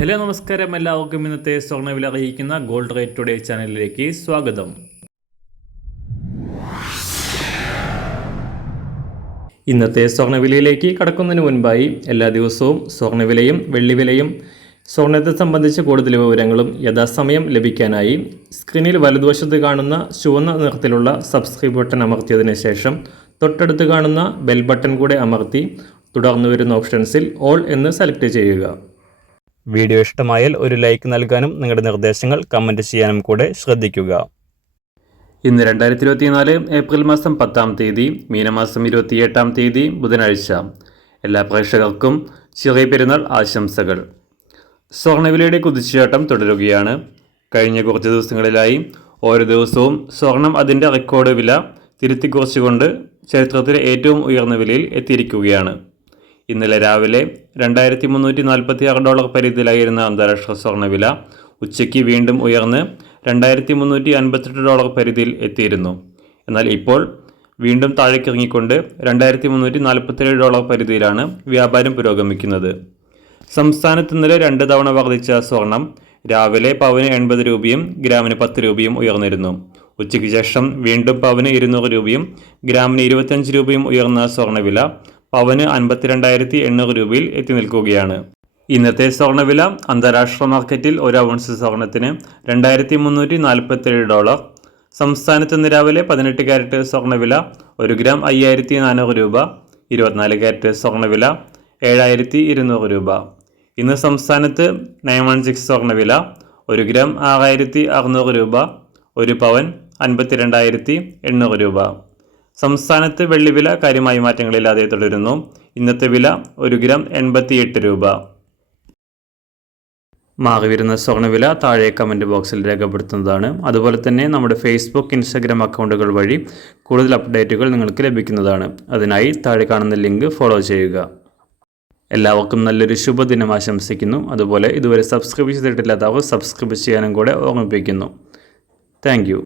Hello നമസ്കാരം, എല്ലാവർക്കും ഇന്നത്തെ സ്വർണ്ണവില അറിയിക്കുന്ന ഗോൾഡ് റേറ്റ് ടുഡേ ചാനലിലേക്ക് സ്വാഗതം. ഇന്നത്തെ സ്വർണ്ണവിലയിലേക്ക് കടക്കുന്നതിന് മുൻപായി എല്ലാ ദിവസവും സ്വർണ്ണവിലയും വെള്ളിവിലയും സ്വർണ്ണത്തെ സംബന്ധിച്ച കൂടുതൽ വിവരങ്ങളും യഥാസമയം ലഭിക്കാനായി സ്ക്രീനിൽ വലതുവശത്ത് കാണുന്ന ചുവന്ന നിറത്തിലുള്ള സബ്സ്ക്രൈബ് ബട്ടൺ അമർത്തിയതിനു ശേഷം തൊട്ടടുത്ത് കാണുന്ന ബെൽ ബട്ടൺ കൂടെ അമർത്തി തുടർന്ന് വരുന്ന ഓപ്ഷൻസിൽ ഓൾ എന്ന് സെലക്ട് ചെയ്യുക. വീഡിയോ ഇഷ്ടമായാൽ ഒരു ലൈക്ക് നൽകാനും നിങ്ങളുടെ നിർദ്ദേശങ്ങൾ കമൻറ്റ് ചെയ്യാനും കൂടെ ശ്രദ്ധിക്കുക. ഇന്ന് 2024 ഏപ്രിൽ മാസം 10-ാം തീയതി, മീനമാസം 28-ാം തീയതി ബുധനാഴ്ച. എല്ലാ പ്രേക്ഷകർക്കും ചെറിയ പെരുന്നാൾ ആശംസകൾ. സ്വർണ്ണവിലയുടെ കുതിച്ചുചാട്ടം തുടരുകയാണ്. കഴിഞ്ഞ കുറച്ച് ദിവസങ്ങളിലായി ഓരോ ദിവസവും സ്വർണം അതിൻ്റെ റെക്കോർഡ് വില തിരുത്തിക്കുറച്ചുകൊണ്ട് ചരിത്രത്തിലെ ഏറ്റവും ഉയർന്ന വിലയിൽ എത്തിയിരിക്കുകയാണ്. ഇന്നലെ രാവിലെ $2,346 പരിധിയിലായിരുന്ന അന്താരാഷ്ട്ര സ്വർണ്ണവില ഉച്ചയ്ക്ക് വീണ്ടും ഉയർന്ന് $2,358 പരിധിയിൽ എത്തിയിരുന്നു. എന്നാൽ ഇപ്പോൾ വീണ്ടും താഴേക്കിറങ്ങിക്കൊണ്ട് $2,347 പരിധിയിലാണ് വ്യാപാരം പുരോഗമിക്കുന്നത്. സംസ്ഥാനത്ത് ഇന്നലെ 2 തവണ വർദ്ധിച്ച സ്വർണം രാവിലെ പവന് 80 രൂപയും ഗ്രാമിന് 10 രൂപയും ഉയർന്നിരുന്നു. ഉച്ചയ്ക്ക് ശേഷം വീണ്ടും പവന് 200 രൂപയും ഗ്രാമിന് 25 രൂപയും ഉയർന്ന സ്വർണ്ണവില പവന് 52,800 രൂപയിൽ എത്തി നിൽക്കുകയാണ്. ഇന്നത്തെ സ്വർണ്ണവില അന്താരാഷ്ട്ര മാർക്കറ്റിൽ 1 ഔൺസ് സ്വർണത്തിന് $2,347. സംസ്ഥാനത്ത് ഇന്ന് രാവിലെ 18 ക്യാരറ്റ് സ്വർണ്ണവില 1 ഗ്രാം 5,400 രൂപ, 24 ക്യാരറ്റ് സ്വർണ്ണവില 7,200 രൂപ. ഇന്ന് സംസ്ഥാനത്ത് 916 സ്വർണ്ണവില 1 ഗ്രാം 6,600 രൂപ, 1 പവൻ 52,800 രൂപ. സംസ്ഥാനത്ത് വെള്ളിവില കാര്യമായ മാറ്റങ്ങളില്ലാതെ തുടരുന്നു. ഇന്നത്തെ വില 1 ഗ്രാം 88 രൂപ. മാറിവരുന്ന സ്വർണ്ണവില താഴെ കമൻറ്റ് ബോക്സിൽ രേഖപ്പെടുത്തുന്നതാണ്. അതുപോലെ തന്നെ നമ്മുടെ ഫേസ്ബുക്ക്, ഇൻസ്റ്റാഗ്രാം അക്കൗണ്ടുകൾ വഴി കൂടുതൽ അപ്ഡേറ്റുകൾ നിങ്ങൾക്ക് ലഭിക്കുന്നതാണ്. അതിനായി താഴെ കാണുന്ന ലിങ്ക് ഫോളോ ചെയ്യുക. എല്ലാവർക്കും നല്ലൊരു ശുഭദിനം ആശംസിക്കുന്നു. അതുപോലെ ഇതുവരെ സബ്സ്ക്രൈബ് ചെയ്തിട്ടില്ലാത്തവർ സബ്സ്ക്രൈബ് ചെയ്യാനും കൂടെ ഓർമ്മിപ്പിക്കുന്നു. Thank you.